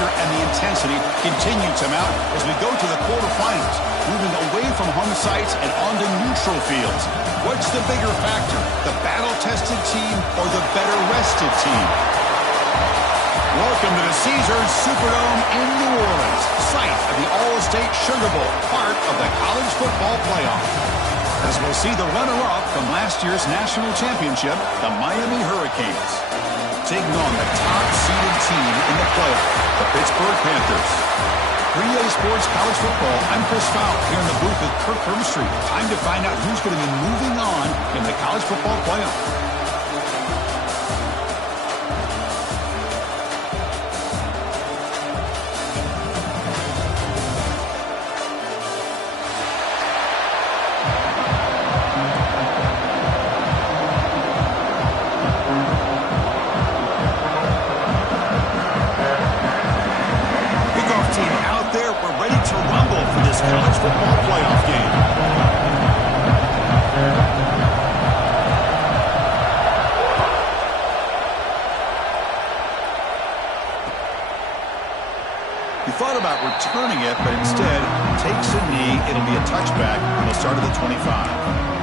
pressure and the intensity continue to mount as we go to the quarterfinals, moving away from home sites and onto neutral fields. What's the bigger factor, the battle-tested team or the better-rested team? Welcome to the Caesars Superdome in New Orleans, site of the All-State Sugar Bowl, part of the college football playoff. As we'll see the runner-up from last year's national championship, the Miami Hurricanes, taking on the top-seeded team in the playoff, the Pittsburgh Panthers. For EA Sports College Football, I'm Chris Fowl here in the booth with Kirk Herbstreit. Time to find out who's going to be moving on in the college football playoff. College football playoff game. He thought about returning it, but instead takes a knee. It'll be a touchback on the start of the 25.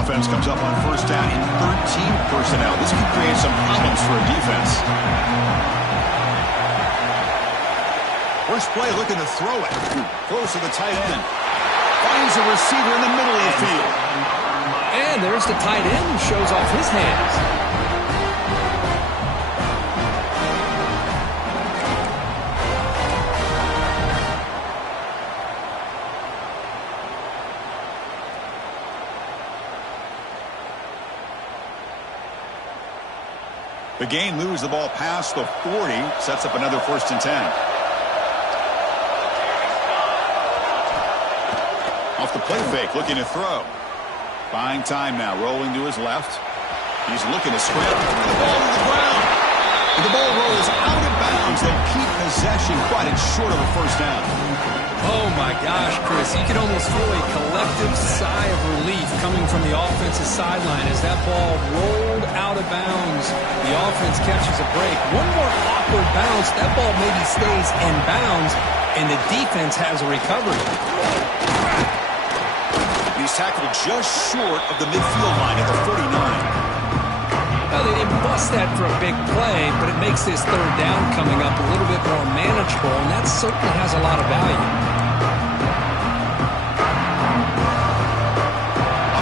Offense comes up on first down in 13 personnel. This could create some problems for a defense. First play looking to throw it. Close to the tight end. Finds a receiver in the middle of the field. And there's the tight end who shows off his hands. The game moves the ball past the 40, sets up another 1st and 10. Off the play fake, looking to throw. Buying time now, rolling to his left. He's looking to scramble. The ball to the ground. And the ball rolls out of bounds. They'll keep possession, but it's short of a 1st down. Oh my gosh, Chris, you can almost feel a collective sigh of relief coming from the offensive sideline as that ball rolled out of bounds. The offense catches a break. One more awkward bounce, that ball maybe stays in bounds, and the defense has a recovery. He's tackled just short of the midfield line at the 49. Well, they didn't bust that for a big play, but it makes this 3rd down coming up a little bit more manageable, and that certainly has a lot of value.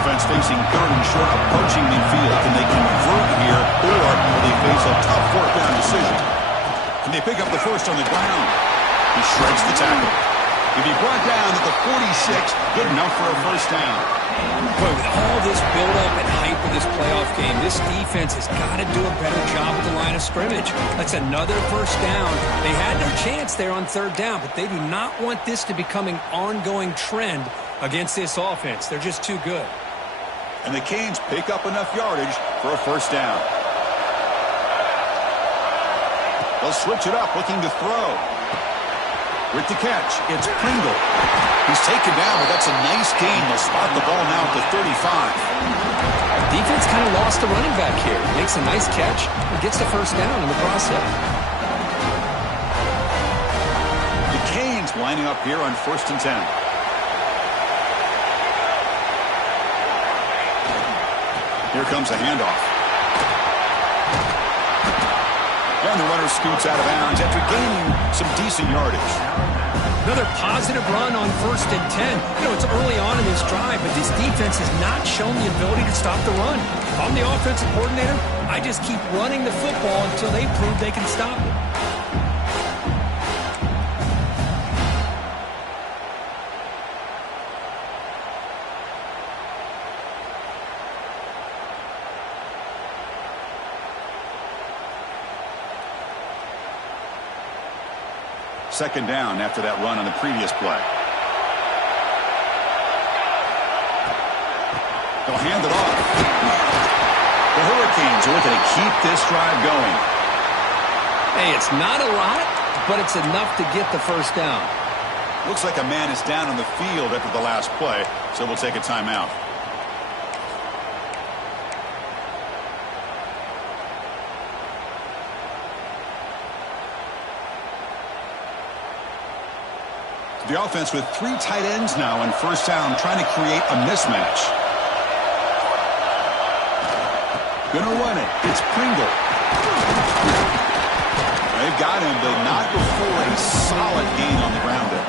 Offense facing 3rd and short, approaching midfield. Can they convert here, or will they face a tough 4th down decision? Can they pick up the 1st on the ground? He shreds the tackle. He'll be brought down at the 46, good enough for a 1st down. Boy, with all this build-up and hype of this playoff game, this defense has got to do a better job at the line of scrimmage. That's another 1st down. They had their chance there on 3rd down, but they do not want this to become an ongoing trend against this offense. They're just too good. And the Canes pick up enough yardage for a 1st down. They'll switch it up, looking to throw. With the catch, it's Pringle. He's taken down, but that's a nice gain. They'll spot the ball now at the 35. Defense kind of lost the running back here. Makes a nice catch and gets the 1st down in the process. The Canes lining up here on 1st and 10. Here comes a handoff. And the runner scoots out of bounds after gaining some decent yardage. Another positive run on 1st and 10. You know, it's early on in this drive, but this defense has not shown the ability to stop the run. If I'm the offensive coordinator, I just keep running the football until they prove they can stop it. Second down after that run on the previous play. They'll hand it off. The Hurricanes are looking to keep this drive going. Hey, it's not a lot, but it's enough to get the 1st down. Looks like a man is down on the field after the last play, so we'll take a timeout. The offense with 3 tight ends now in first down, trying to create a mismatch. Gonna run it. It's Pringle. They've got him, but not before a solid gain on the ground there.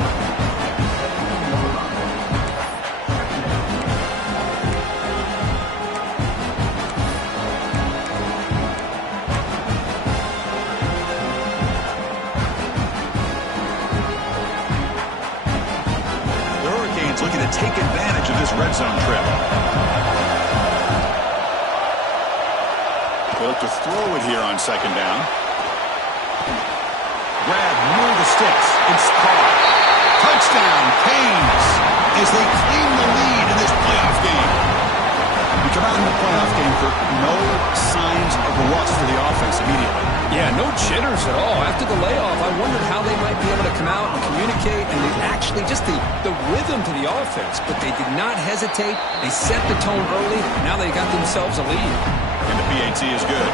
The Hurricanes looking to take advantage of this red zone trip. They look to throw it here on second down. Grab near the sticks. It's caught. Touchdown, Canes, as they claim the lead in this playoff game. We come out in the playoff game for no signs of rust for the offense immediately. Yeah, no jitters at all. After the layoff, I wondered how they might be able to come out and communicate and actually just the rhythm to the offense. But they did not hesitate. They set the tone early. Now they got themselves a lead. And the PAT is good.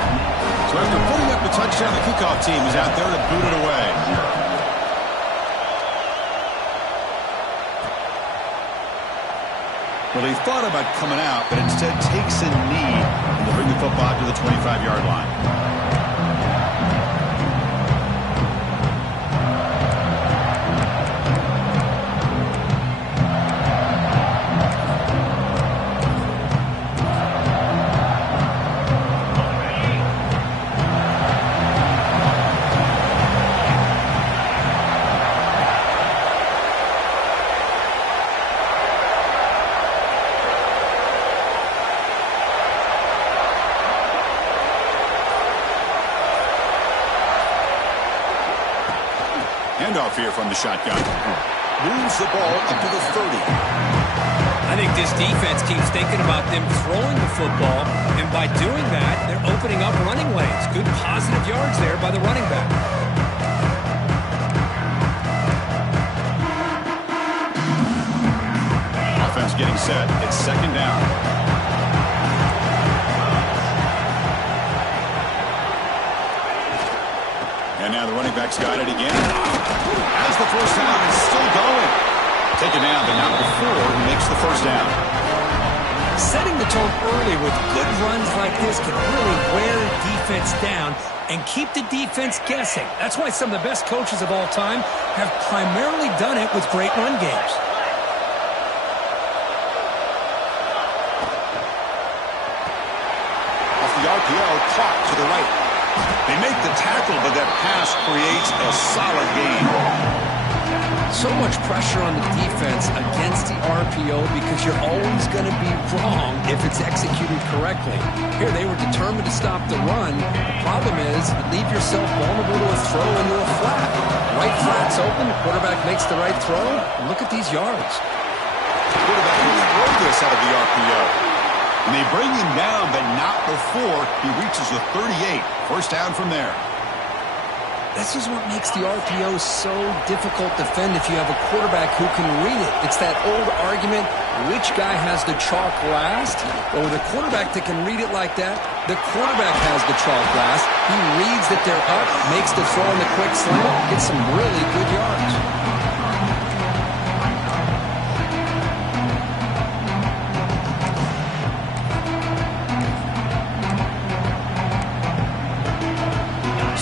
So after putting up the touchdown, the kickoff team is out there to boot it away. Well, they thought about coming out, but instead takes a knee and will bring the football to the 25-yard line. Handoff here from the shotgun. Moves the ball up to the 30. I think this defense keeps thinking about them throwing the football, and by doing that, they're opening up running lanes. Good positive yards there by the running back. Offense getting set. It's second down. And now the running back's got it again. As the first down is still going. Taken down, but not before he makes the first down. Setting the tone early with good runs like this can really wear the defense down and keep the defense guessing. That's why some of the best coaches of all time have primarily done it with great run games. Off the RPO, clock to the right. They make the tackle, but that pass creates a solid gain. So much pressure on the defense against the RPO because you're always going to be wrong if it's executed correctly. Here, they were determined to stop the run. The problem is you leave yourself vulnerable to a throw into a flat. Right flat's open, the quarterback makes the right throw. Look at these yards. The quarterback will throw this out of the RPO. And they bring him down, but not before he reaches the 38. First down from there. This is what makes the RPO so difficult to defend if you have a quarterback who can read it. It's that old argument, which guy has the chalk last? Well, with a quarterback that can read it like that, the quarterback has the chalk last. He reads that they're up, makes the throw in the quick slant, gets some really good yards.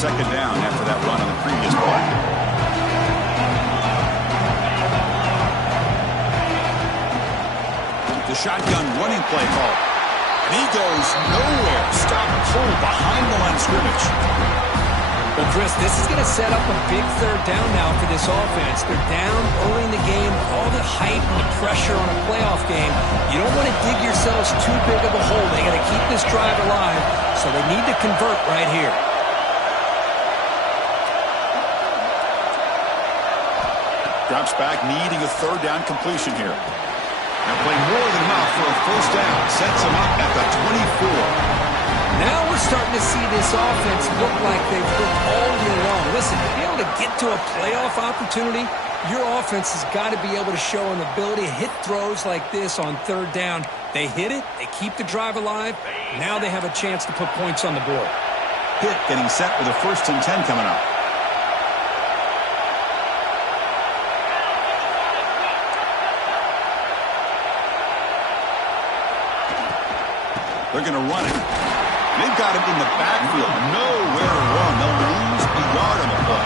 Second down after that run on the previous play. The shotgun running play call. And he goes nowhere. Stop pull behind the line of scrimmage. Well, Chris, this is going to set up a big third down now for this offense. They're down early in the game, all the hype and the pressure on a playoff game. You don't want to dig yourselves too big of a hole. They got to keep this drive alive, so they need to convert right here. Drops back, needing a third down completion here. Now play more than enough for a first down. Sets him up at the 24. Now we're starting to see this offense look like they've looked all year long. Listen, to be able to get to a playoff opportunity, your offense has got to be able to show an ability to hit throws like this on third down. They hit it, they keep the drive alive. Now they have a chance to put points on the board. Pitt getting set with a 1st and 10 coming up. They're going to run it. They've got him in the backfield. Nowhere to run. They'll lose a yard on the play.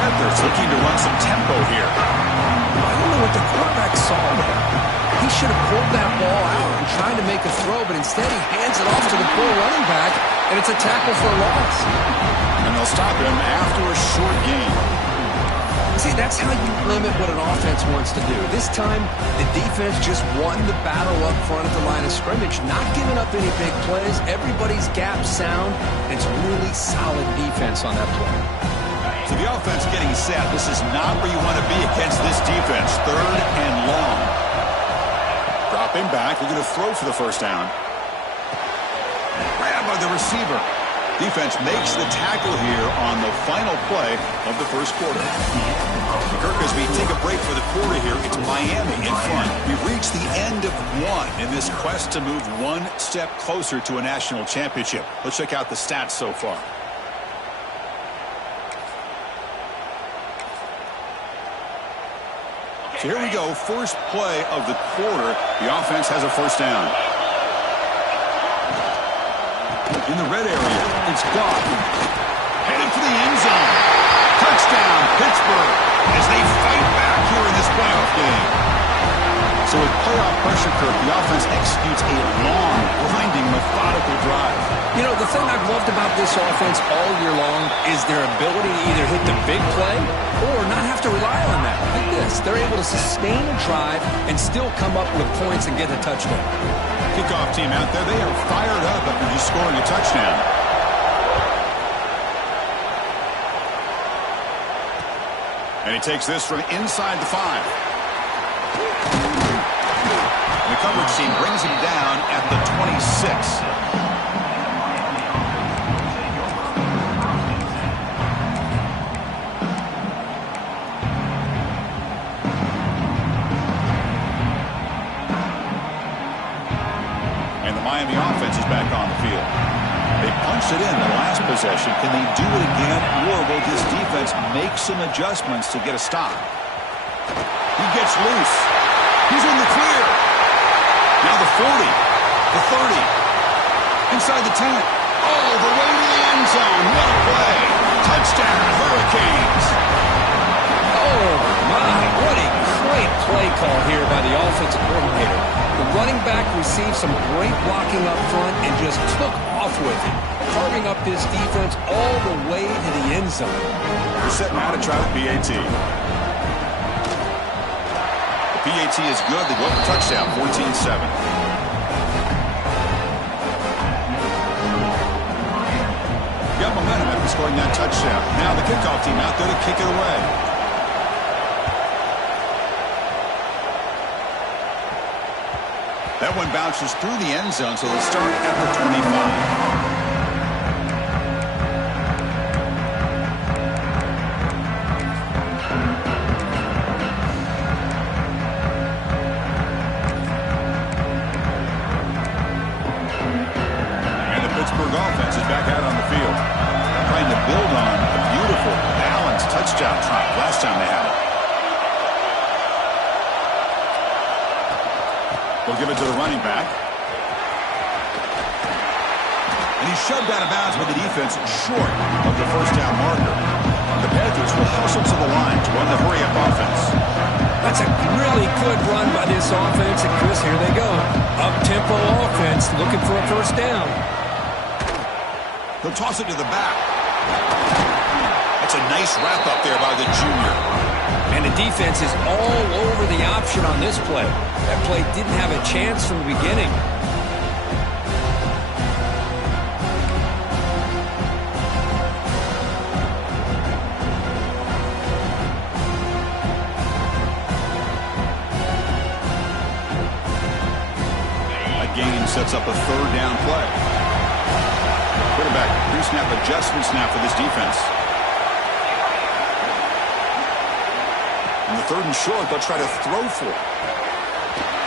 Panthers looking to run some tempo here. I don't know what the quarterback saw there. He should have pulled that ball out and tried to make a throw, but instead he hands it off to the poor running back, and it's a tackle for a loss. And they'll stop him after a short gain. See, that's how you limit what an offense wants to do. This time, the defense just won the battle up front at the line of scrimmage, not giving up any big plays. Everybody's gap sound, and it's really solid defense on that play. So the offense getting set. This is not where you want to be against this defense. 3rd and long. Drop him back. We're going to throw for the 1st down. Grab by the receiver. Defense makes the tackle here on the final play of the 1st quarter. Kirk, as we take a break for the quarter here, it's Miami in front. We've reached the end of one in this quest to move one step closer to a national championship. Let's check out the stats so far. So here we go, first play of the quarter. The offense has a 1st down. In the red area, it's Goff. Headed for the end zone. Touchdown, Pittsburgh, as they fight back here in this playoff game. So with playoff pressure, Kirk, the offense executes a long, grinding, methodical drive. You know, the thing I've loved about this offense all year long is their ability to either hit the big play or not have to rely on that. Like this, they're able to sustain a drive and still come up with points and get a touchdown. Kickoff team out there, they are fired up after just scoring a touchdown. And he takes this from inside the 5. And the coverage team brings him down at the 26. Miami offense is back on the field. They punched it in the last possession. Can they do it again, or will this defense make some adjustments to get a stop? He gets loose. He's in the clear. Now the 40, the 30, inside the 10. All the way to the end zone. What a play. Touchdown, Hurricanes. Oh, my. What a great play call here by the offensive coordinator. The running back received some great blocking up front and just took off with it, carving up this defense all the way to the end zone. They're setting out to try the PAT. The PAT is good. They go for touchdown, 14-7. Got momentum after scoring that touchdown. Now the kickoff team out there to kick it away. That one bounces through the end zone, so they'll start at the 25. And the Pittsburgh offense is back out on the field, trying to build on a beautiful, balanced touchdown drive last time they had it. We'll give it to the running back. And he's shoved out of bounds by the defense short of the 1st down marker. The Panthers will hustle to the line to run the hurry-up offense. That's a really good run by this offense. And Chris, here they go. Up-tempo offense looking for a 1st down. He'll toss it to the back. That's a nice wrap-up there by the junior. And the defense is all over the option on this play. That play didn't have a chance from the beginning. A gain sets up a 3rd down play. quarterback. Pre-snap adjustment snap for this defense. On the 3rd and short, they'll try to throw for it.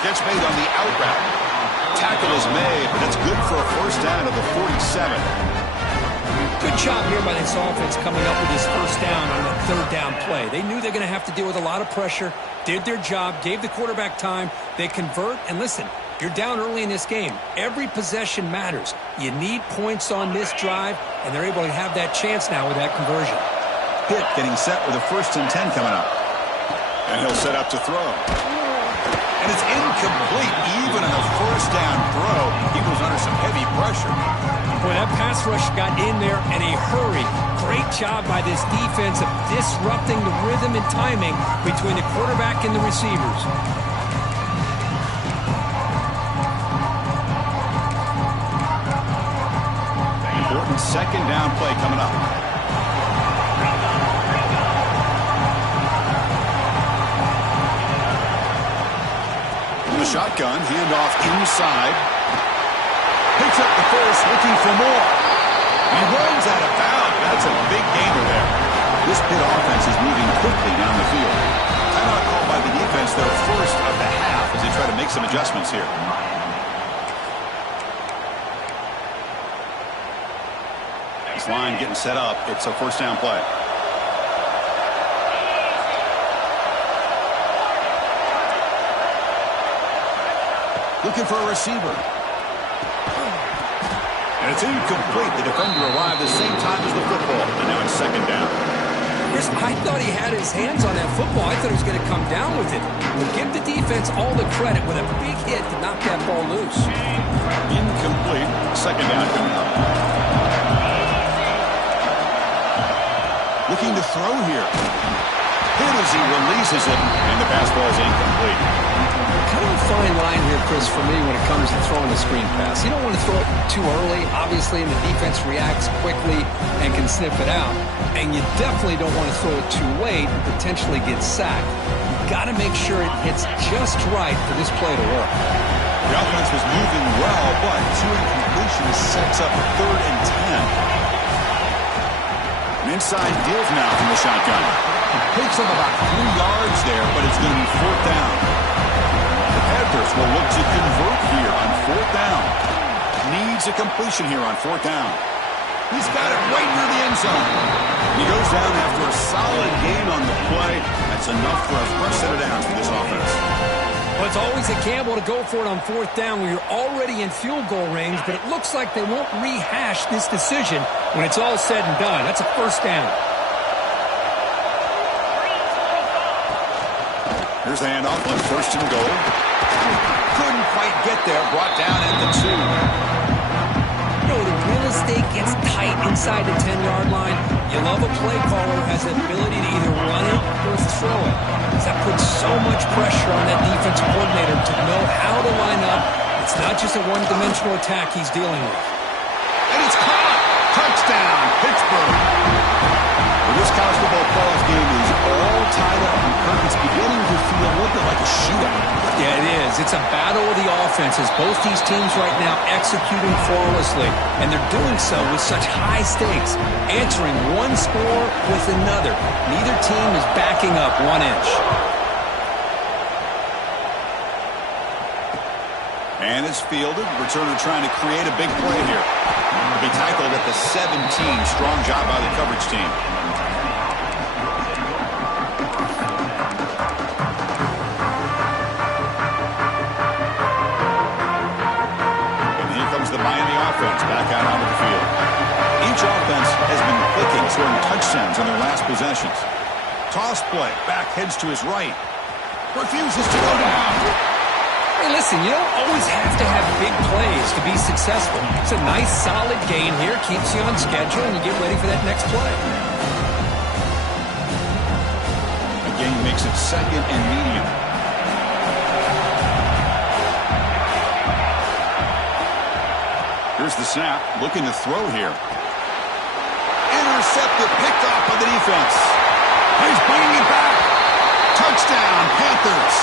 Catch made on the out route. Tackle is made, but it's good for a first down at the 47. Good job here by this offense coming up with this first down on the 3rd down play. They knew they're going to have to deal with a lot of pressure, did their job, gave the quarterback time. They convert, and listen, you're down early in this game. Every possession matters. You need points on this drive, and they're able to have that chance now with that conversion. Pitt getting set with a 1st and 10 coming up. And he'll set up to throw. And it's incomplete. Even on a 1st down throw, he was under some heavy pressure. Boy, that pass rush got in there in a hurry. Great job by this defense of disrupting the rhythm and timing between the quarterback and the receivers. Important 2nd down play coming up. The shotgun, handoff inside. Picks up the first, looking for more. He runs out of bounds. That's a big gainer there. This Pitt offense is moving quickly down the field. Timeout called by the defense, their first of the half, as they try to make some adjustments here. This line getting set up. It's a 1st down play. Looking for a receiver. And it's incomplete. The defender arrived the same time as the football. And now it's 2nd down. Chris, I thought he had his hands on that football. I thought he was going to come down with it. But give the defense all the credit with a big hit to knock that ball loose. Incomplete. 2nd down coming up. Looking to throw here. Hit as he releases it. And the pass ball is incomplete. Kind of a fine line here, Chris, for me when it comes to throwing a screen pass. You don't want to throw it too early, obviously, and the defense reacts quickly and can sniff it out. And you definitely don't want to throw it too late and potentially get sacked. You've got to make sure it hits just right for this play to work. The offense was moving well, but 2 incompletions sets up a 3rd and 10. An inside give now from the shotgun. Picks up about 3 yards there, but it's going to be 4th down. The Panthers will look to convert here on 4th down. Needs a completion here on 4th down. He's got it right near the end zone. He goes down after a solid gain on the play. That's enough for a fresh set of downs for this offense. Well, it's always a gamble to go for it on 4th down when you're already in field goal range, but it looks like they won't rehash this decision when it's all said and done. That's a 1st down. Here's the handoff on 1st and goal. Couldn't quite get there. Brought down at the 2. You know, the real estate gets tight inside the 10-yard line. You love a play caller who has the ability to either run it or throw it. That puts so much pressure on that defensive coordinator to know how to line up. It's not just a one-dimensional attack he's dealing with. And it's caught. Touchdown, Pittsburgh. Well, this college football playoff game is all tied up. And it's beginning to feel a little bit like a shootout. Yeah, it is. It's a battle of the offenses. Both these teams right now executing flawlessly, and they're doing so with such high stakes, answering one score with another. Neither team is backing up 1 inch. And it's fielded. Returner trying to create a big play here. He'll be tackled at the 17. Strong job by the coverage team. The Miami offense back out onto the field. Each offense has been clicking, scoring touchdowns on their last possessions. Toss play, back heads to his right. Refuses to go down. Hey, listen, you don't always have to have big plays to be successful. It's a nice, solid gain here, keeps you on schedule, and you get ready for that next play. Again, makes it 2nd and medium. Here's the snap, looking to throw here. Intercepted, picked off by the defense. He's bringing it back. Touchdown, Panthers.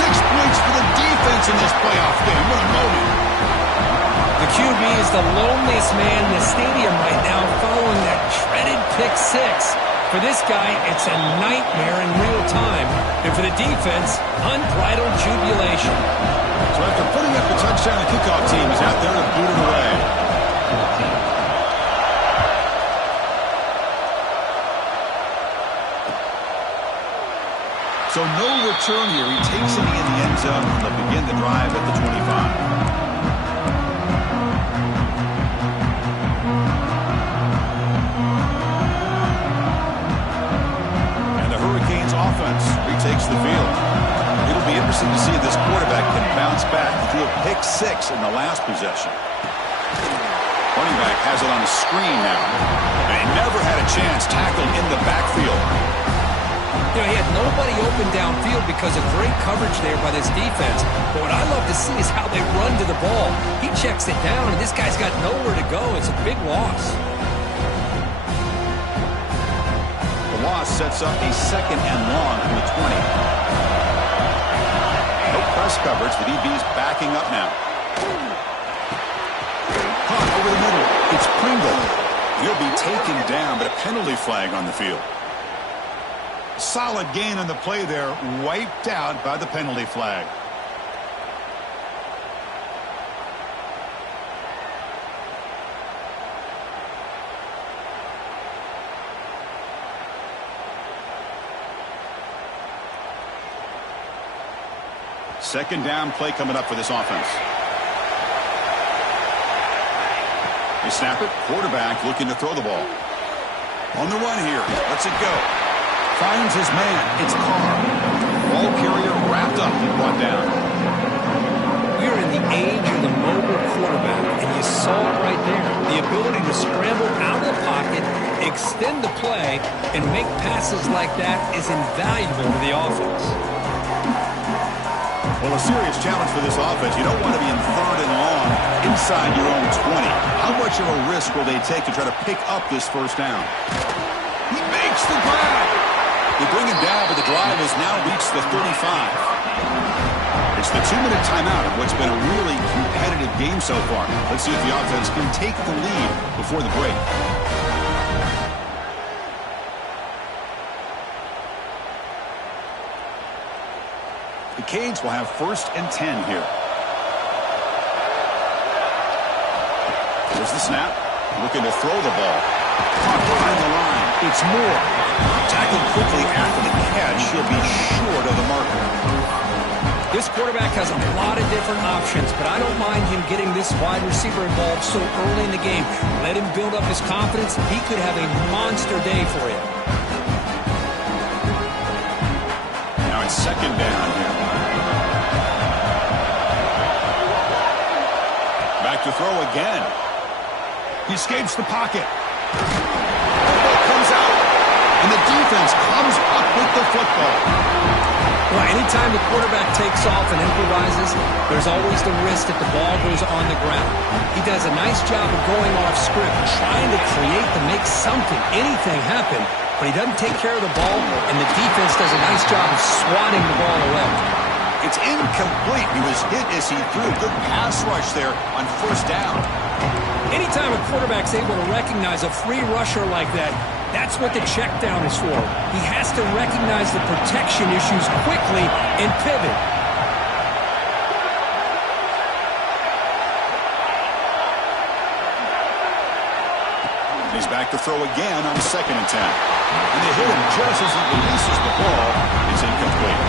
6 points for the defense in this playoff game. What a moment. The QB is the loneliest man in the stadium right now following that dreaded pick six. For this guy, it's a nightmare in real time. And for the defense, unbridled jubilation. So after putting up the touchdown, the kickoff team is out there to boot it away. So no return here. He takes it in the end zone, and they'll begin the drive at the 25. Offense retakes the field. It'll be interesting to see if this quarterback can bounce back. He threw a pick six in the last possession. Running back has it on the screen now. And he never had a chance tackled in the backfield. You know, he had nobody open downfield because of great coverage there by this defense. But what I love to see is how they run to the ball. He checks it down, and this guy's got nowhere to go. It's a big loss. Loss sets up a second and long from the 20. No press coverage. The DB's backing up now. Caught over the middle. It's Pringle. He'll be taken down, but a penalty flag on the field. Solid gain on the play there. Wiped out by the penalty flag. Second down play coming up for this offense. They snap it. Quarterback looking to throw the ball. On the run here. Lets it go. Finds his man. It's Carr. Ball carrier wrapped up and brought down. We're in the age of the mobile quarterback, and you saw it right there. The ability to scramble out of the pocket, extend the play, and make passes like that is invaluable to the offense. Well, a serious challenge for this offense. You don't want to be in third and long inside your own 20. How much of a risk will they take to try to pick up this first down? He makes the grab. They bring him down, but the drive has now reached the 35. It's the 2-minute timeout of what's been a really competitive game so far. Let's see if the offense can take the lead before the break. The Canes will have 1st and 10 here. There's the snap. Looking to throw the ball. Caught behind the line. It's Moore. Tackled quickly after the catch. He'll be short of the marker. This quarterback has a lot of different options, but I don't mind him getting this wide receiver involved so early in the game. Let him build up his confidence. He could have a monster day for you. Now it's second down here. Back to throw again. He escapes the pocket. The ball comes out, and the defense comes up with the football. Well, anytime the quarterback takes off and improvises, there's always the risk that the ball goes on the ground. He does a nice job of going off script, trying to create to make something, anything happen, but he doesn't take care of the ball, and the defense does a nice job of swatting the ball away. It's incomplete. He was hit as he threw a good pass rush there on first down. Anytime a quarterback's able to recognize a free rusher like that, that's what the check down is for. He has to recognize the protection issues quickly and pivot. He's back to throw again on 2nd and 10. And they hit him just as he releases the ball. It's incomplete.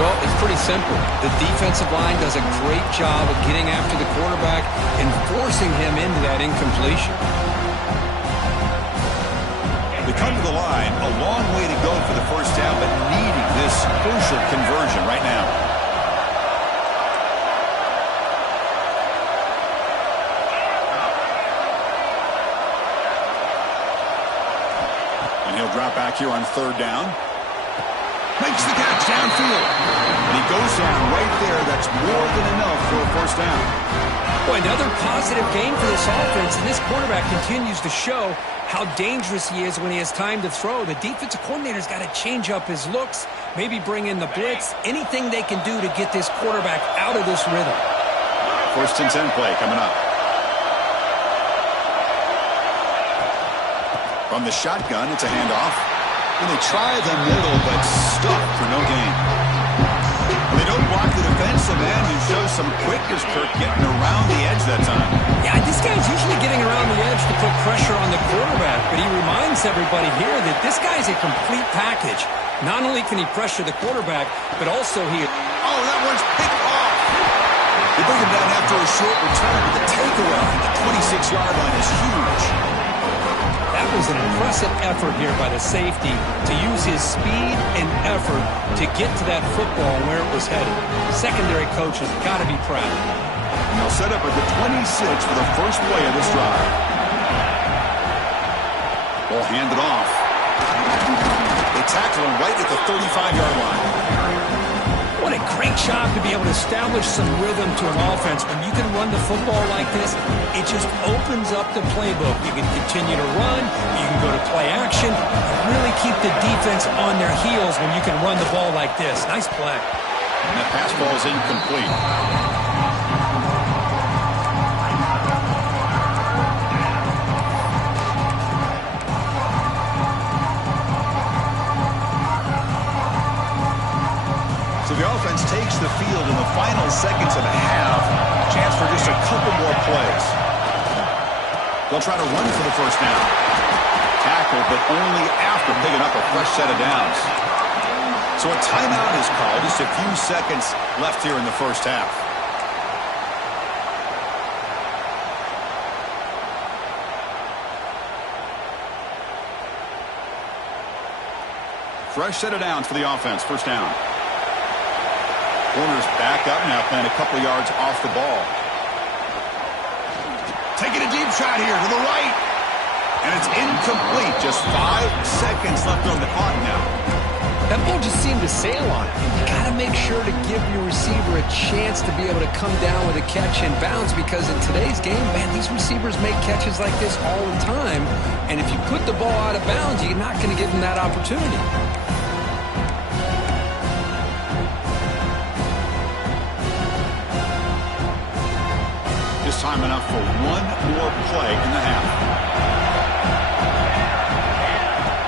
Well, it's pretty simple. The defensive line does a great job of getting after the quarterback and forcing him into that incompletion. They come to the line, a long way to go for the first down, but needing this crucial conversion right now. And he'll drop back here on 3rd down. Makes the catch downfield. And he goes down right there. That's more than enough for a first down. Boy, another positive game for this offense, and this quarterback continues to show how dangerous he is when he has time to throw. The defensive coordinator's got to change up his looks, maybe bring in the blitz, anything they can do to get this quarterback out of this rhythm. First and 10 play coming up. From the shotgun, it's a handoff. And they try the middle, but stuck for no gain. They don't block the defensive end and show some quickness, Kirk, getting around the edge that time. Yeah, this guy's usually getting around the edge to put pressure on the quarterback, but he reminds everybody here that this guy's a complete package. Not only can he pressure the quarterback, but also he... Oh, that one's picked off. They bring him down after a short return, but the takeaway at the 26-yard line is huge. That was an impressive effort here by the safety to use his speed and effort to get to that football where it was headed. Secondary coaches got to be proud. And they'll set up at the 26 for the first play of this drive. Ball handed off. They tackle him right at the 35-yard line. What a great job to be able to establish some rhythm to an offense. When you can run the football like this, it just opens up the playbook. You can continue to run, you can go to play action, and really keep the defense on their heels when you can run the ball like this. Nice play. And that pass ball is incomplete. So the offense takes the field in the final seconds of the half. Chance for just a couple more plays. They'll try to run for the first down. Tackle, but only after picking up a fresh set of downs. So a timeout is called. Just a few seconds left here in the first half. Fresh set of downs for the offense. First down. Corners back up now, playing a couple yards off the ball. Taking a deep shot here to the right. And it's incomplete. Just 5 seconds left on the clock now. That ball just seemed to sail on it. You got to make sure to give your receiver a chance to be able to come down with a catch and bounce, because in today's game, man, these receivers make catches like this all the time. And if you put the ball out of bounds, you're not going to give them that opportunity. Time enough for one more play in the half.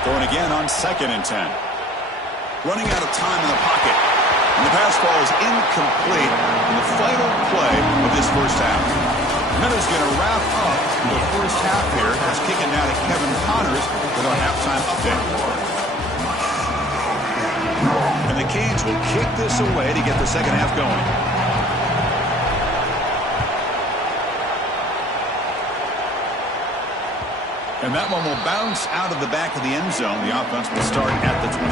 Throwing again on 2nd and 10. Running out of time in the pocket. And the pass ball is incomplete in the final play of this first half. And that is going to wrap up the first half here. As kicking now to Kevin Connors with our halftime update. And the Canes will kick this away to get the second half going. And that one will bounce out of the back of the end zone. The offense will start at the 25.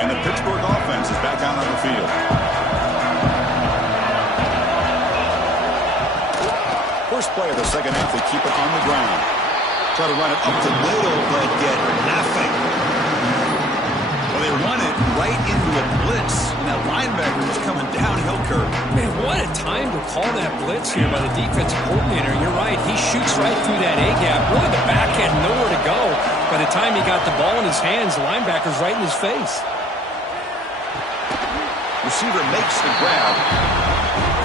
And the Pittsburgh offense is back out on the field. First play of the second half, they keep it on the ground. Try to run it up the middle, but get nothing. Well, they run it right into a blitz. And that linebacker is coming downhill, Kirk. Man, what a time to call that blitz here by the defensive coordinator. You're right. He shoots right through that A-gap. Really, the back had nowhere to go. By the time he got the ball in his hands, the linebacker's right in his face. Receiver makes the grab.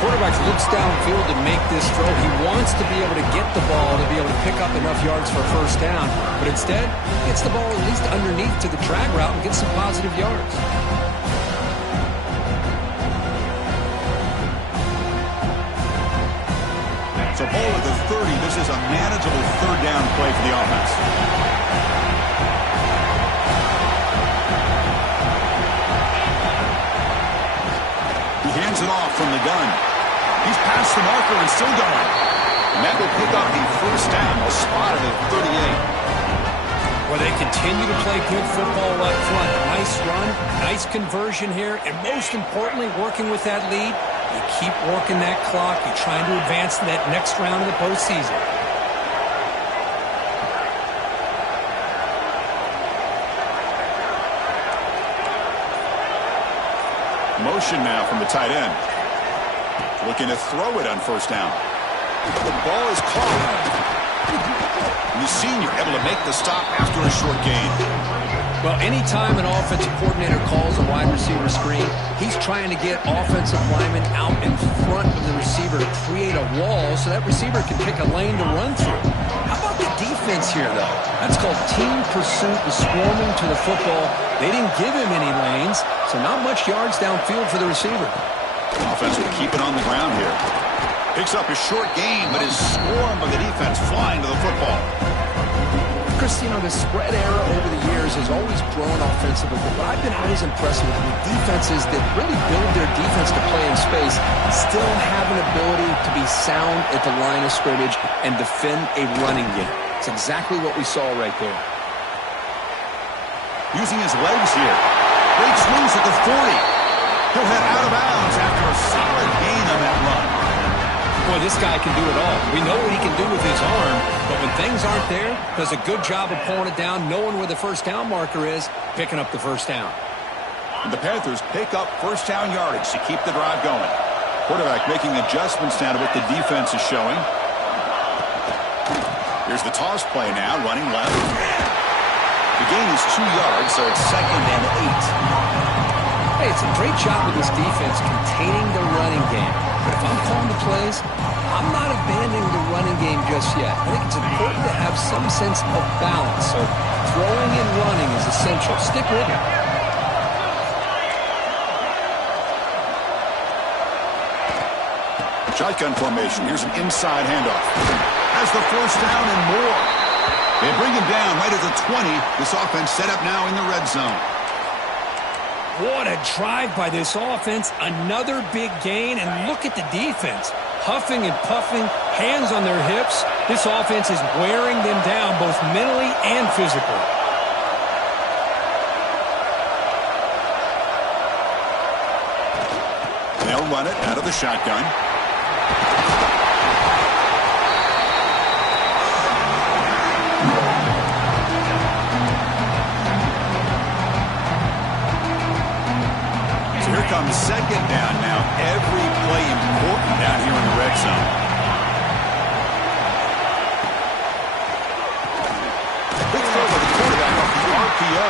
Quarterback looks downfield to make this throw. He wants to be able to get the ball to be able to pick up enough yards for a first down. But instead, gets the ball at least underneath to the drag route and gets some positive yards. So ball at the 30. This is a manageable third down play for the offense. He hands it off from the gun. He's past the marker and still going. And that will pick up the first down. A spot at the 38. Well, they continue to play good football up front. Nice run, nice conversion here, and most importantly, working with that lead. You keep working that clock. You're trying to advance to that next round of the postseason. Motion now from the tight end. Looking to throw it on first down. The ball is caught. The senior able to make the stop after a short gain. Well, anytime an offensive coordinator calls a wide receiver screen, he's trying to get offensive linemen out in front of the receiver to create a wall so that receiver can pick a lane to run through. How about the defense here, though? That's called team pursuit and swarming to the football. They didn't give him any lanes, so not much yards downfield for the receiver. Offense will keep it on the ground here. Picks up a short gain, but is swarmed by the defense flying to the football. Chris, you know, the spread era over the years has always grown offensively, but what I've been always impressed with defenses that really build their defense to play in space still have an ability to be sound at the line of scrimmage and defend a running game. It's exactly what we saw right there. Using his legs here. Breaks loose at the 40. He'll head out of bounds after a solid gain on that run. Boy, this guy can do it all. We know what he can do with his arm, but when things aren't there, does a good job of pulling it down, knowing where the first down marker is, picking up the first down. And the Panthers pick up first down yardage to keep the drive going. Quarterback making adjustments now to what the defense is showing. Here's the toss play now, running left. The gain is 2 yards, so it's 2nd and 8. Hey, it's a great job with this defense containing the running game. But if I'm calling the plays, I'm not abandoning the running game just yet. I think it's important to have some sense of balance. So throwing and running is essential. Stick with it. Shotgun formation. Here's an inside handoff. Has the first down and more. They bring him down right at the 20. This offense set up now in the red zone. What a drive by this offense. Another big gain, and look at the defense. Huffing and puffing, hands on their hips. This offense is wearing them down both mentally and physically. They'll run it out of the shotgun. Comes second down now. Every play important down here in the red zone. Big throw by the quarterback off the RPO.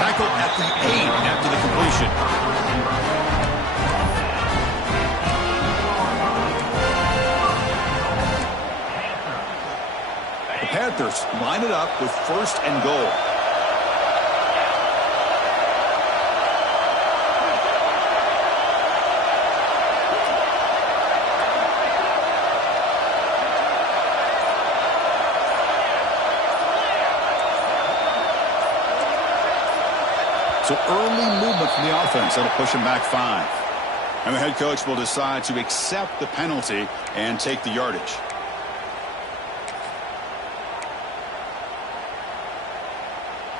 Tackle at the 8 after the completion. The Panthers line it up with 1st and goal. So early movement from the offense. That'll push him back 5. And the head coach will decide to accept the penalty and take the yardage.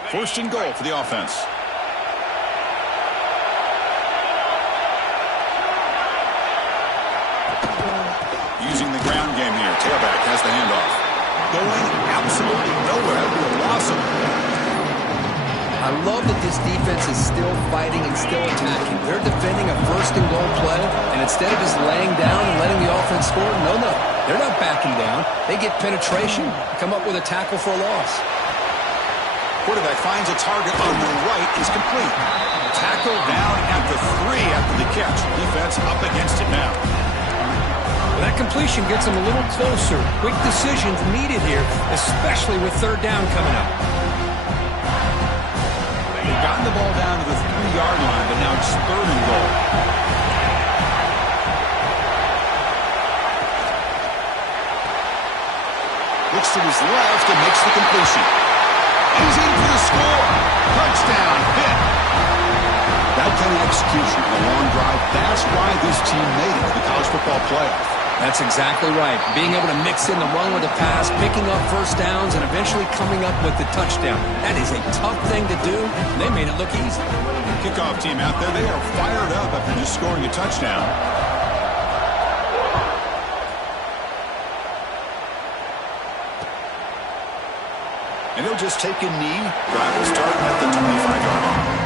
First and goal for the offense. Using the ground game here. Tailback has the handoff. Going absolutely nowhere. That'll be a loss of it. I love that this defense is still fighting and still attacking. They're defending a first and goal play, and instead of just laying down and letting the offense score, no. They're not backing down. They get penetration, come up with a tackle for a loss. Quarterback finds a target on the right, is complete. Tackle down at the 3 after the catch. Defense up against it now. Well, that completion gets them a little closer. Quick decisions needed here, especially with 3rd down coming up. They've gotten the ball down to the 3-yard line, but now it's 3rd and goal. Looks to his left and makes the completion. He's in for the score. Touchdown, Pitt. That kind of execution on a long drive, that's why this team made it to the college football playoff. That's exactly right. Being able to mix in the run with the pass, picking up first downs, and eventually coming up with the touchdown. That is a tough thing to do. They made it look easy. Kickoff team out there, they are fired up after just scoring a touchdown. And he'll just take a knee. Drive will start at the 25-yard line.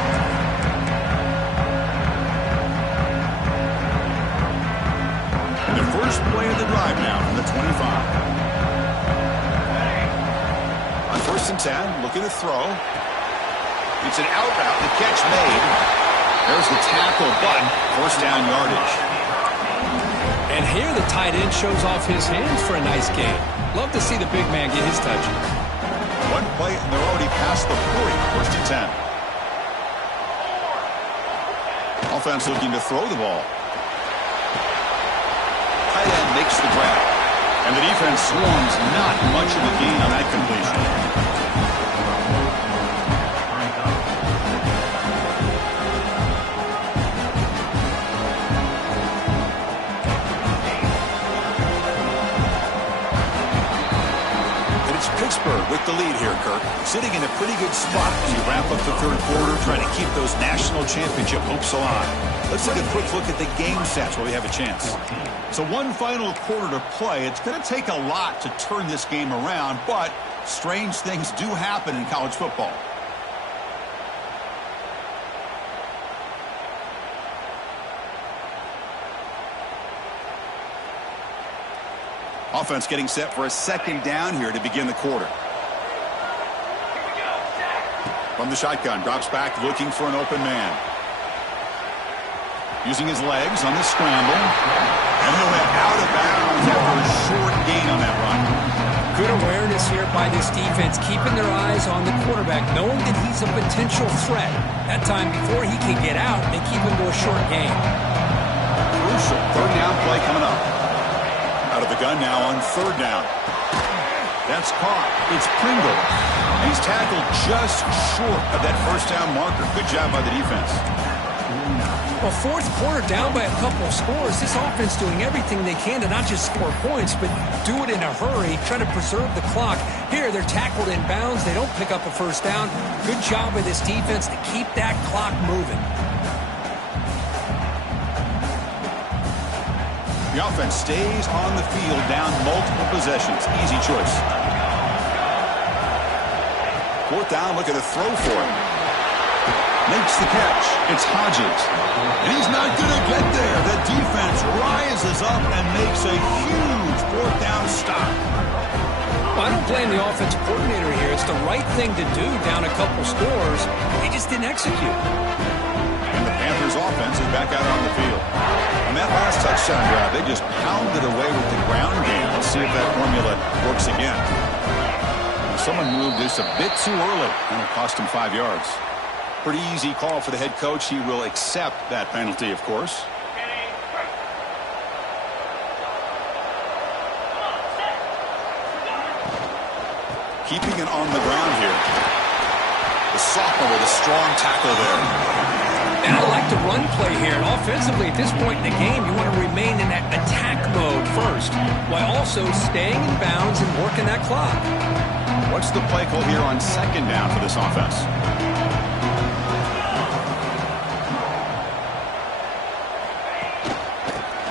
First play of the drive now from the 25. On 1st and 10, looking to throw. It's an out route. The catch made. There's the tackle, but first down yardage. And here the tight end shows off his hands for a nice gain. Love to see the big man get his touches. One play, and they're already past the 40. First and 10. Offense looking to throw the ball. Tight end makes the grab. And the defense swarms. Not much of a gain on that completion. Pittsburgh with the lead here, Kirk. Sitting in a pretty good spot as you wrap up the third quarter, trying to keep those national championship hopes alive. Let's take a quick look at the game stats while we have a chance. So one final quarter to play. It's going to take a lot to turn this game around, but strange things do happen in college football. Offense getting set for a second down here to begin the quarter. From the shotgun, drops back looking for an open man. Using his legs on the scramble. And he'll head out of bounds after a short gain on that run. Good awareness here by this defense, keeping their eyes on the quarterback, knowing that he's a potential threat. That time before he can get out, they keep him to a short gain. Crucial third down play coming up. Out of the gun now on third down. That's caught. It's Pringle. And he's tackled just short of that first down marker. Good job by the defense. Well, fourth quarter down by a couple of scores. This offense doing everything they can to not just score points, but do it in a hurry, trying to preserve the clock. Here, they're tackled in bounds. They don't pick up a first down. Good job by this defense to keep that clock moving. The offense stays on the field down multiple possessions. Easy choice. Fourth down, looking to throw for it. Makes the catch. It's Hodges. And he's not going to get there. The defense rises up and makes a huge fourth down stop. Well, I don't blame the offensive coordinator here. It's the right thing to do down a couple scores. He just didn't execute. And the Panthers offense is back out on the field. On that last touchdown drive, they just pounded away with the ground game. Let's see if that formula works again. Someone moved this a bit too early, and it cost him 5 yards. Pretty easy call for the head coach. He will accept that penalty, of course. Keeping it on the ground here. The sophomore with a strong tackle there. And I like the run play here. And offensively, at this point in the game, you want to remain in that attack mode first, while also staying in bounds and working that clock. What's the play call here on second down for this offense?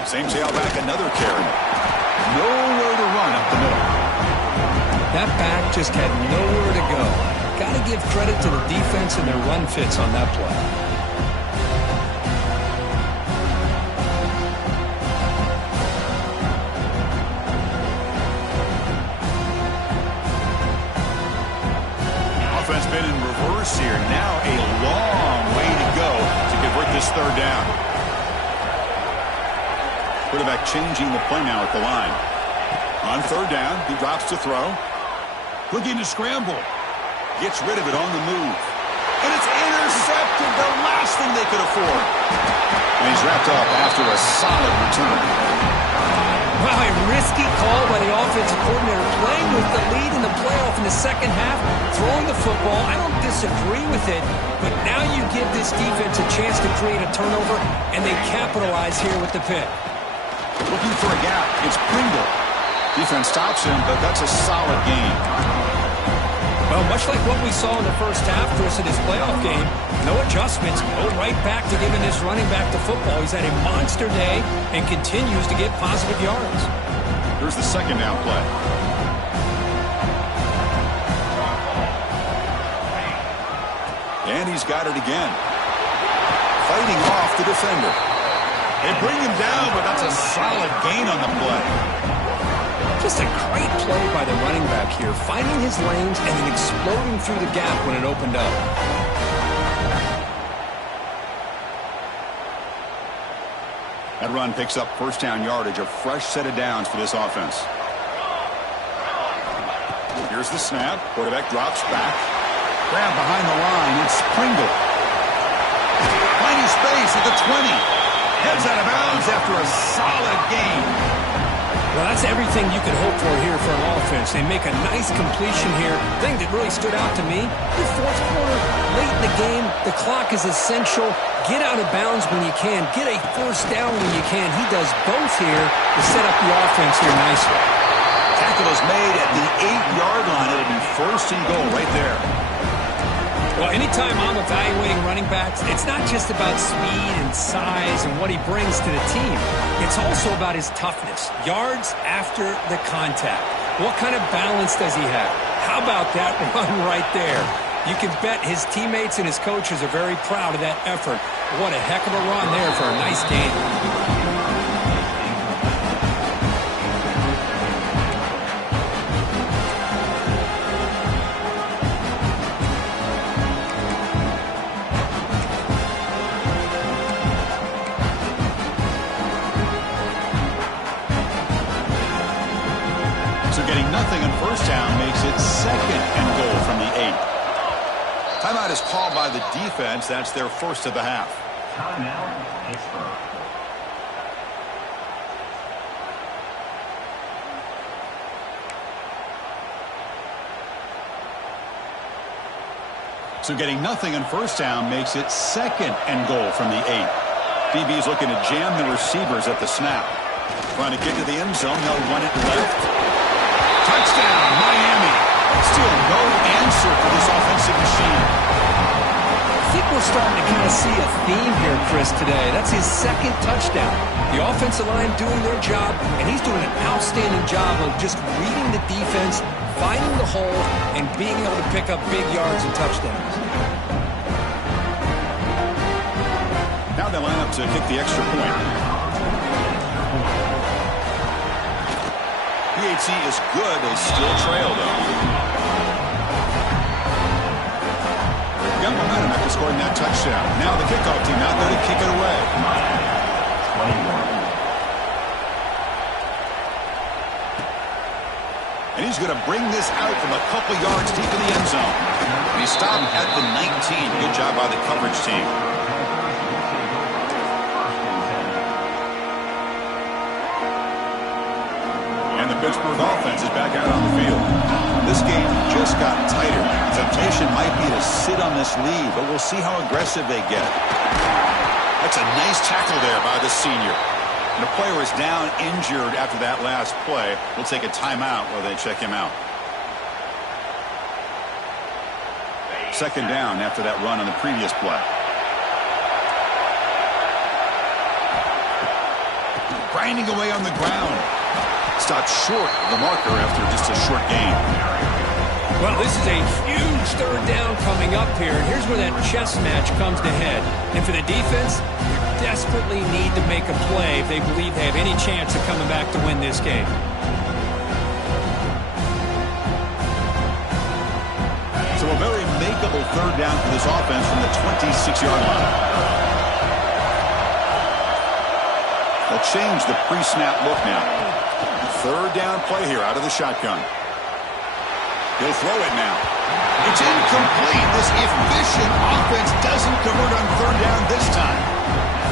Same tailback, another carry. Nowhere to run up the middle. That back just had nowhere to go. Got to give credit to the defense and their run fits on that play. Offense been in reverse here. Now a long way to go to convert this third down. Quarterback changing the play now at the line. On third down, he drops to throw. Looking to scramble. Gets rid of it on the move. And it's intercepted, the last thing they could afford. And he's wrapped up after a solid return. Wow, a risky call by the offensive coordinator, playing with the lead in the playoff in the second half, throwing the football. I don't disagree with it, but now you give this defense a chance to create a turnover, and they capitalize here with the pick. Looking for a gap. It's Pringle. Defense stops him, but that's a solid gain. Well, much like what we saw in the first half, Chris, in his playoff game, no adjustments, go right back to giving this running back the football. He's had a monster day and continues to get positive yards. Here's the second down play. And he's got it again. Fighting off the defender. They bring him down, but that's a solid gain on the play. Just a great play by the running back here, finding his lanes and then exploding through the gap when it opened up. That run picks up first down yardage, a fresh set of downs for this offense. Here's the snap. Quarterback drops back. Grab behind the line. It's Pringle. Finding space at the 20. Heads out of bounds after a solid gain. Well, that's everything you could hope for here for an offense. They make a nice completion here. The thing that really stood out to me, the fourth quarter, late in the game, the clock is essential. Get out of bounds when you can. Get a first down when you can. He does both here to set up the offense here nicely. Tackle is made at the 8-yard line. It'll be first and goal right there. Well, anytime I'm evaluating running backs, it's not just about speed and size and what he brings to the team. It's also about his toughness. Yards after the contact. What kind of balance does he have? How about that run right there? You can bet his teammates and his coaches are very proud of that effort. What a heck of a run there for a nice gain. Nothing on first down makes it second and goal from the 8. Timeout is called by the defense. That's their first of the half. Timeout, Pittsburgh. So getting nothing on first down makes it second and goal from the 8. DB's looking to jam the receivers at the snap. Trying to get to the end zone. They'll run it left. Touchdown, Miami. Still no answer for this offensive machine. I think we're starting to kind of see a theme here, Chris, today. That's his second touchdown. The offensive line doing their job, and he's doing an outstanding job of just reading the defense, finding the hole, and being able to pick up big yards and touchdowns. Now they line up to kick the extra point. PAT is good. They still trail, though. Got momentum after scoring that touchdown. Now the kickoff team out there to kick it away. 21. And he's going to bring this out from a couple yards deep in the end zone. And he stopped at the 19. Good job by the coverage team. Pittsburgh offense is back out on the field. This game just got tighter. Temptation might be to sit on this lead, but we'll see how aggressive they get. That's a nice tackle there by the senior. And the player is down injured after that last play. We'll take a timeout while they check him out. Second down after that run on the previous play. Grinding away on the ground. Stopped short of the marker after just a short gain. Well, this is a huge third down coming up here. And here's where that chess match comes to head. And for the defense, they desperately need to make a play if they believe they have any chance of coming back to win this game. So a very makeable third down for this offense from the 26-yard line. They'll change the pre-snap look now. Third down play here out of the shotgun. He'll throw it now. It's incomplete. This efficient offense doesn't convert on third down this time.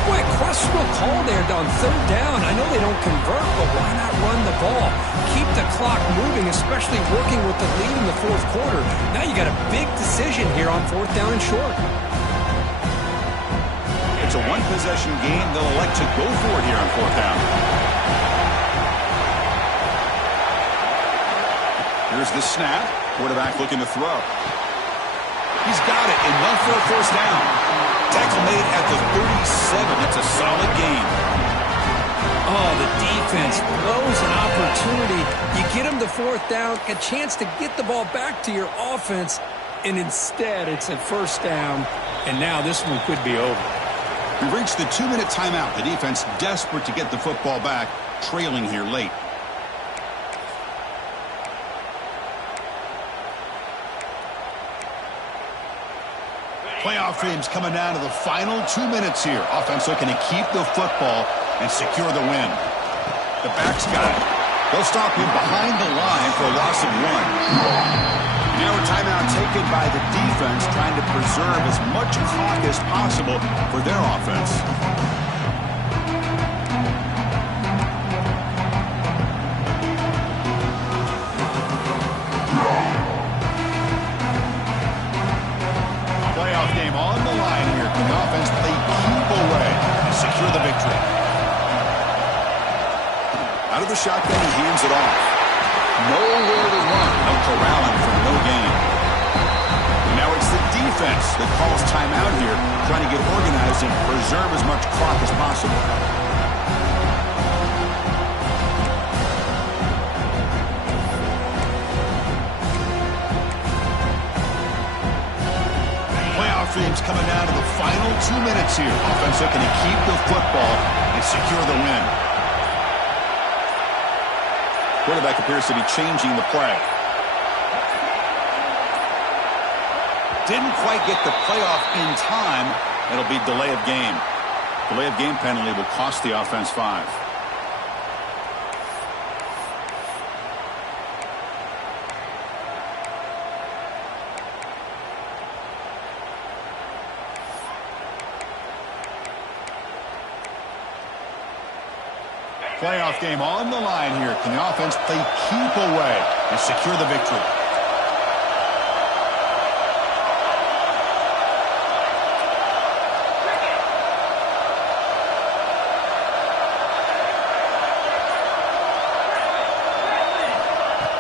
Boy, questionable call there on third down. I know they don't convert, but why not run the ball? Keep the clock moving, especially working with the lead in the fourth quarter. Now you got a big decision here on fourth down and short. It's a one-possession game. They'll elect to go for it here on fourth down. Here's the snap. Quarterback looking to throw. He's got it. Enough for a first down. Tackle made at the 37. That's a solid gain. Oh, the defense blows an opportunity. You get them to fourth down, a chance to get the ball back to your offense, and instead it's a first down, and now this one could be over. We've reached the 2-minute timeout. The defense desperate to get the football back, trailing here late. Playoff games coming down to the final 2 minutes here. Offense looking to keep the football and secure the win. The back's got it. They'll stop him behind the line for a loss of 1. Now a timeout taken by the defense, trying to preserve as much clock as possible for their offense. Playoff game on the line here. Can the offense play keep away and secure the victory? Out of the shotgun, he hands it off. Nowhere to run. No corralling for no gain. And now it's the defense that calls timeout here, trying to get organized and preserve as much clock as possible. Playoff dreams coming down to the final 2 minutes here. Offense looking to keep the football and secure the win. Quarterback appears to be changing the play. Didn't quite get the playoff in time. It'll be delay of game. Delay of game penalty will cost the offense 5. Playoff game on the line here. Can the offense play keep away and secure the victory?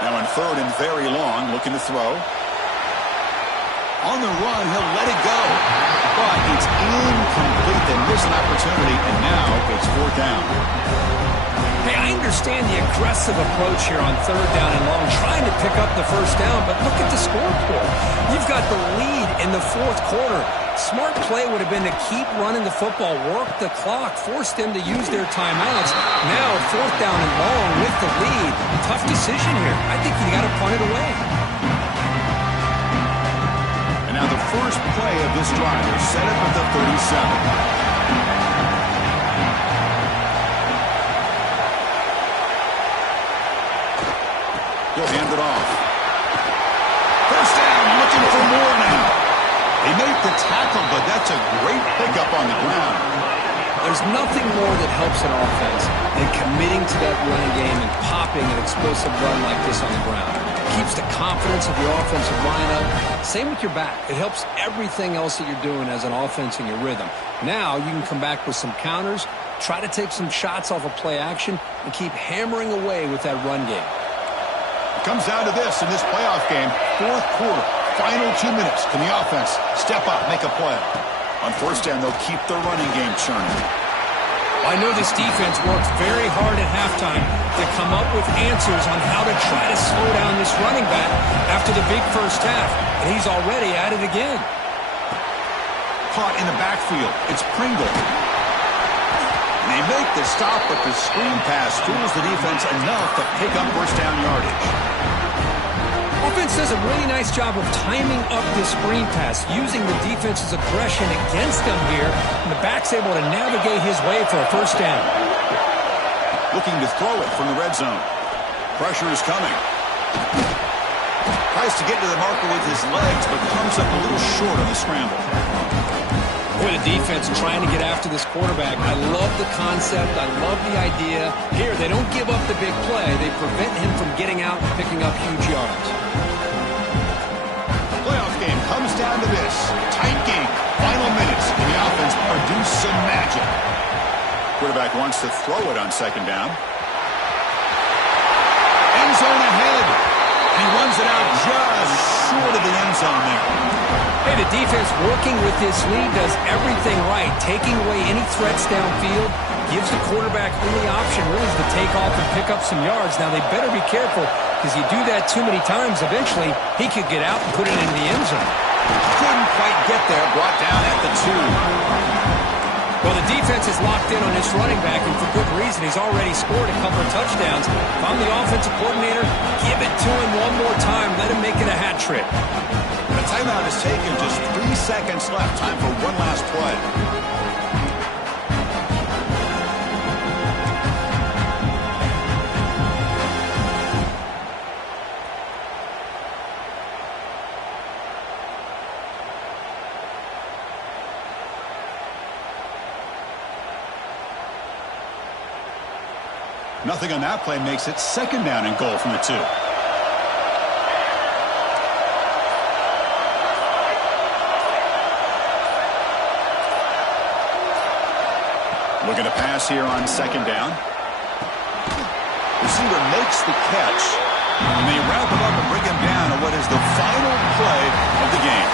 Now in 3rd and very long, looking to throw. On the run, he'll let it go. But it's incomplete. They miss an opportunity, and now it's 4th down. Hey, I understand the aggressive approach here on 3rd down and long, trying to pick up the 1st down, but look at the scoreboard. You've got the lead in the 4th quarter. Smart play would have been to keep running the football, work the clock, force them to use their timeouts. Now 4th down and long with the lead. Tough decision here. I think you got to punt it away. And now the first play of this drive is set up at the 37. He'll hand it off. 1st down, looking for more now. They make the tackle, but that's a great pickup on the ground. There's nothing more that helps an offense than committing to that running game and popping an explosive run like this on the ground. It keeps the confidence of your offensive line up. Same with your back. It helps everything else that you're doing as an offense in your rhythm. Now you can come back with some counters, try to take some shots off of play action, and keep hammering away with that run game. Comes down to this in this playoff game. 4th quarter, final 2 minutes. Can the offense step up, make a play? On 1st down, they'll keep the running game churning. I know this defense worked very hard at halftime to come up with answers on how to try to slow down this running back after the big 1st half, and he's already at it again. Caught in the backfield. It's Pringle. They make the stop, but the screen pass fools the defense enough to pick up 1st down yardage. Offense does a really nice job of timing up this screen pass, using the defense's aggression against them here, and the back's able to navigate his way for a 1st down. Looking to throw it from the red zone. Pressure is coming. Tries to get to the marker with his legs, but comes up a little short on the scramble. Boy, the defense trying to get after this quarterback. I love the concept. I love the idea. Here, they don't give up the big play. They prevent him from getting out and picking up huge yards. Playoff game comes down to this. Tight game. Final minutes. And the offense produce some magic. Quarterback wants to throw it on 2nd down. End zone ahead. And he runs it out just short of the end zone there. Hey, the defense working with this lead does everything right, taking away any threats downfield, gives the quarterback only option really is to take off and pick up some yards. Now, they better be careful, because you do that too many times, eventually he could get out and put it into the end zone. Couldn't quite get there, brought down at the 2. Well, the defense is locked in on this running back, and for good reason. He's already scored a couple of touchdowns. If I'm the offensive coordinator, give it to him one more time. Let him make it a hat trick. The timeout is taken. Just 3 seconds left. Time for one last play. Nothing on that play makes it second down and goal from the 2. Looking to pass here on second down. Receiver makes the catch. And they wrap it up and bring him down on what is the final play of the game.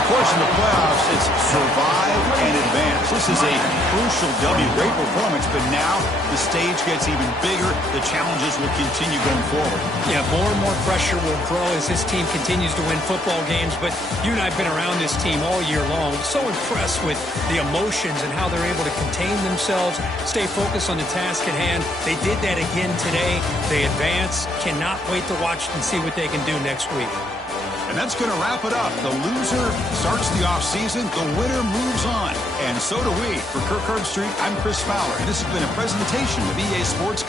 Of course, in the playoffs, it's survive and advance. This is a crucial W. Great performance, but now the stage gets even bigger. The challenges will continue going forward. Yeah, more and more pressure will grow as this team continues to win football games. But you and I have been around this team all year long. So impressed with the emotions and how they're able to contain themselves, stay focused on the task at hand. They did that again today. They advance. Cannot wait to watch and see what they can do next week. And that's going to wrap it up. The loser starts the offseason. The winner moves on. And so do we. For Kirk Herbstreit, I'm Chris Fowler. And this has been a presentation of EA Sports.